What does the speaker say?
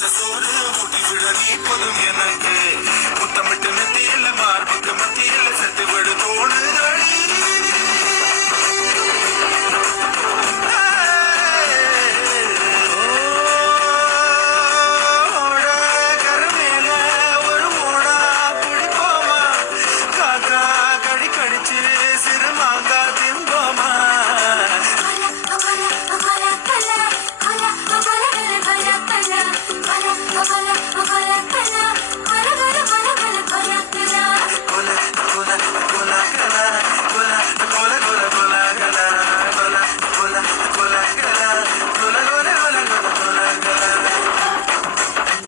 சோறு ஊட்டி விட நீ போதும் எனக்கு முத்தமிட்டு நெத்தியில மார்புக்கு மத்தியில செத்து விடு தோணுகள்